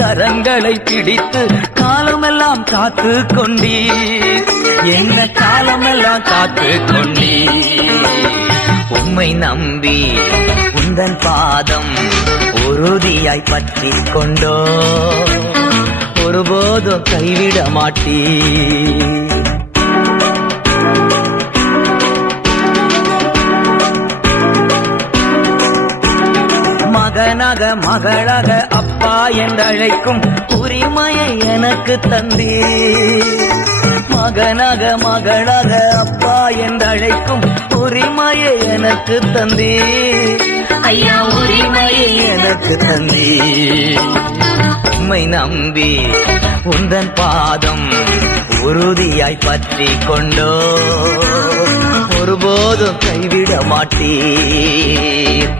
கரங்களை பிடித்து காலமெல்லாம் காத்து கொண்டீர், என்ன காலமெல்லாம் காத்து கொண்டீர். உம்மை நம்பி உந்தன் பாதம் உறுதியாய் பற்றி கொண்டோ, ஒருபோதும் கைவிட மாட்டீர். மகனாக மகளாக அப்பா என்றழைக்கும் உரிமையை எனக்கு தந்தீர். மகனாக மகளாக அப்பா என்றழைக்கும் உரிமையை எனக்கு தந்தீர். ஐயா உரிமையை எனக்கு தந்தீர். உம்மை நம்பி உந்தன் பாதம் உறுதியாய் பற்றி கொண்டோ, ஒருபோதும் கைவிட மாட்டீர்.